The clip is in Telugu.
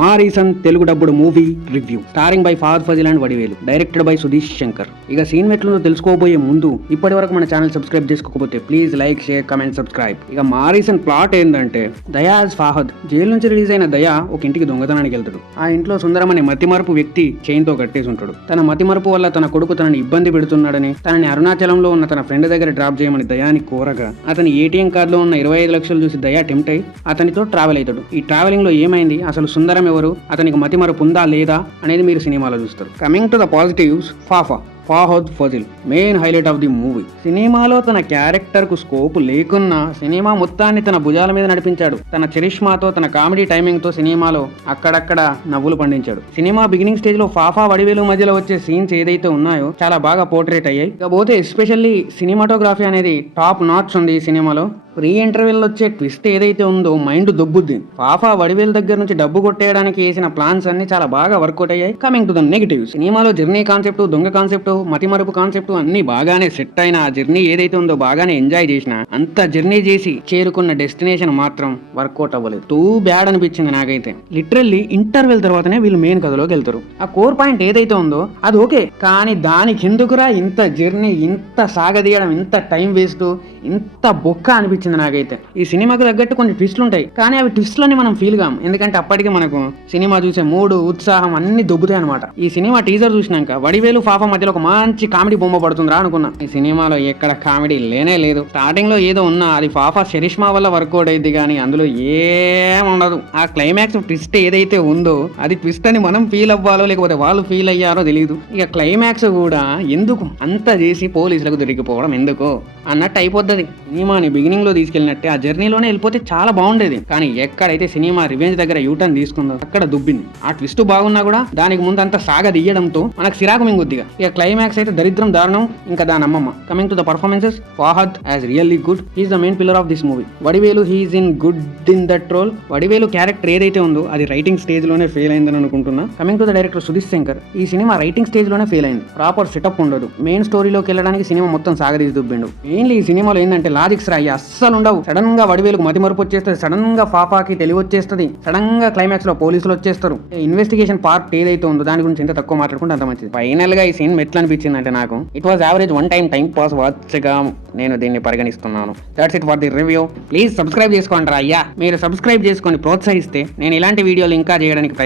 మారీసన్ Telugu dubbed movie review starring by Fahadh Faasil and Vadivelu, directed by Sudheesh Shankar. ఇక సీన్ మెట్లను తెలుసుకోబోయే ముందు ఇప్పటి వరకు మన ఛానల్ సబ్స్క్రైబ్ చేసుకోకపోతే please like, share, comment, subscribe. ఇక మారీసన్ ప్లాట్ ఏంటంటే, దయాజ్ ఫహద్ జైలు నుంచి రిలీజ్ అయిన దయా ఒక ఇంటికి దొంగతనానికి వెళ్తాడు. ఆ ఇంట్లో సుందరం అనే మతిమరుపు వ్యక్తి చైన్తో కట్టేసి ఉంటాడు. తన మతిమరుపు వల్ల తన కొడుకు తనని ఇబ్బంది పెడుతున్నాడని, తనని అరుణాచలంలో ఉన్న తన ఫ్రెండ్ దగ్గర డ్రాప్ చేయమని దయాని కోరగా, అతని ఏటీఎం కార్డులో ఉన్న 25 లక్షలు చూసి దయా టెంప్ట్ అయి అతనితో ట్రావెల్ అవుతాడు. ఈ ట్రావెలింగ్ లో ఏమైంది, అసలు సుందరం ఎవరు, అతనికి మతిమరుపు ఉందా లేదా అనేది మీరు సినిమాలో చూస్తారు. Coming to the positives, Fahadh Faasil main highlight of the movie. సినిమాలో తన క్యారెక్టర్ కు స్కోప్ లేకున్నా సినిమా మొత్తాన్ని తన భుజాల మీద నడిపించాడు. తన చరిష్మాతో, తన కామెడీ టైమింగ్ తో సినిమాలో అక్కడక్కడ నవ్వులు పండించాడు. సినిమా బిగినింగ్ స్టేజ్ లో ఫాఫా వడివేలు మధ్యలో వచ్చే సీన్స్ ఏదైతే ఉన్నాయో చాలా బాగా పోర్ట్రేట్ అయ్యాయి. ఇకపోతే ఎస్పెషల్లీ సినిమాటోగ్రఫీ అనేది టాప్ నాచ్ ఉంది ఈ సినిమాలో. ప్రీ ఇంటర్వెల్ వచ్చే ట్విస్ట్ ఏదైతే ఉందో మైండ్ దొబ్బుద్ది. ఫాఫా వడివేలు దగ్గర నుంచి డబ్బు కొట్టేయడానికి వేసిన ప్లాన్స్ అన్ని చాలా బాగా వర్కౌట్ అయ్యాయి. కమింగ్ టు ద నెగిటివ్స్, సినిమాలో జర్నీ కాన్సెప్ట్, దొంగ కాన్సెప్ట్, మతిమరుపు కాన్సెప్ట్ అన్ని బాగానే సెట్ అయిన, ఆ జర్నీ ఏదైతే ఉందో బాగానే ఎంజాయ్ చేసిన, అంత జర్నీ చేసి చేరుకున్న డెస్టినేషన్ మాత్రం వర్కౌట్ అవ్వలేదు. టూ బ్యాడ్ అనిపించింది నాకైతే. లిటరల్లీ ఇంటర్వెల్ తర్వాతనే వీళ్ళు మెయిన్ కథలోకి వెళ్తారు. ఆ కోర్ పాయింట్ ఏదైతే ఉందో అది ఓకే, కానీ దానికి ఎందుకురా ఇంత జర్నీ, ఇంత సాగదీయడం, ఇంత టైం వేస్ట్, ఇంత బొక్క అనిపించింది నాకైతే. ఈ సినిమాకు తగ్గట్టు కొన్ని ట్విస్ట్లు ఉంటాయి, కానీ అవి ట్విస్ట్లని మనం ఫీల్ కాం. ఎందుకంటే అప్పటికి మనకు సినిమా చూసే మూడు, ఉత్సాహం అన్ని దొబ్బుతాయి అనమాట. ఈ సినిమా టీజర్ చూసినాక వడివేలు ఫాఫా మధ్యలో ఒక మంచి కామెడీ బొమ్మ పడుతుందిరా అనుకున్నా. ఈ సినిమాలో ఎక్కడ కామెడీ లేనే లేదు. స్టార్టింగ్ లో ఏదో ఉన్నా అది ఫాఫా చరిష్మా వల్ల వర్కౌట్ అయింది, కానీ అందులో ఏముండదు. ఆ క్లైమాక్స్ ట్విస్ట్ ఏదైతే ఉందో అది ట్విస్ట్ అని మనం ఫీల్ అవ్వాలో లేకపోతే వాళ్ళు ఫీల్ అయ్యారో తెలియదు. ఇక క్లైమాక్స్ కూడా ఎందుకు అంత చేసి పోలీసులకు దొరికిపోవడం ఎందుకు అన్నట్టు అయిపోద్ది. సినిమాని బిగినింగ్ లో తీసుకెళ్ళినట్టే ఆ జర్నీలోనే వెళ్ళిపోతే చాలా బాగుండేది, కానీ ఎక్కడైతే సినిమా రివెంజ్ దగ్గర యూటర్న్ తీసుకుందో అక్కడ దుబ్బింది. ఆ ట్విస్ట్ బాగున్నా కూడా దానికి ముందు అంతా సాగదీయడంతో మనకు సిరాకు మింగుద్దిగా. ఇక క్లైమాక్స్ అయితే దరిద్రం, దారుణం, ఇంకా దాని అమ్మమ్మ. Coming to the performances, Fahadh was really good. He's the main pillar of this movie. Vadivelu he's in good in that role. Vadivelu character ఏదైతే ఉందో అది రైటింగ్ స్టేజ్ లోనే ఫెయిల్ అయిందని అనుకుంటున్నా. Coming to the director Sudheesh Sankar, ఈ సినిమా రైటింగ్ స్టేజ్ లోనే ఫెయిల్ అయింది. ప్రాపర్ సెటప్ ఉండదు. మెయిన్ స్టోరీలోకి వెళ్ళడానికి సినిమా మొత్తం సాగదీసి దుబ్బిండు. మెయిన్లీ ఈ సినిమాలో ఏంటంటే లాజిక్స్ రాయి అస్సలు ఉండవు. సడన్ గా వడివేలుకు మతిమరుపు వచ్చేస్తుంది, సడన్ గా ఫాఫాకి తెలివి వచ్చేస్తుంది, సడన్ గా క్లైమాక్స్ లో పోలీసులు వచ్చేస్తారు. ఇన్వెస్టిగేషన్ పార్ట్ ఏదైతే ఉందో దాని గురించి ఎంత తక్కువ మాట్లాడుకుంటే అంత మంచిది. ఫైనల్ గా ఈ సీన్ ఎట్లా అనిపించింది అంటే, నాకు it was average one time pass watch గా నేను దీన్ని పరిగణిస్తున్నాను. That's it for the review. Please subscribe చేసుకోండి రా అయ్యా. మీరు సబ్స్క్రైబ్ చేసుకొని ప్రోత్సహిస్తే నేను ఇలాంటి వీడియోలు ఇంకా చేయడానికి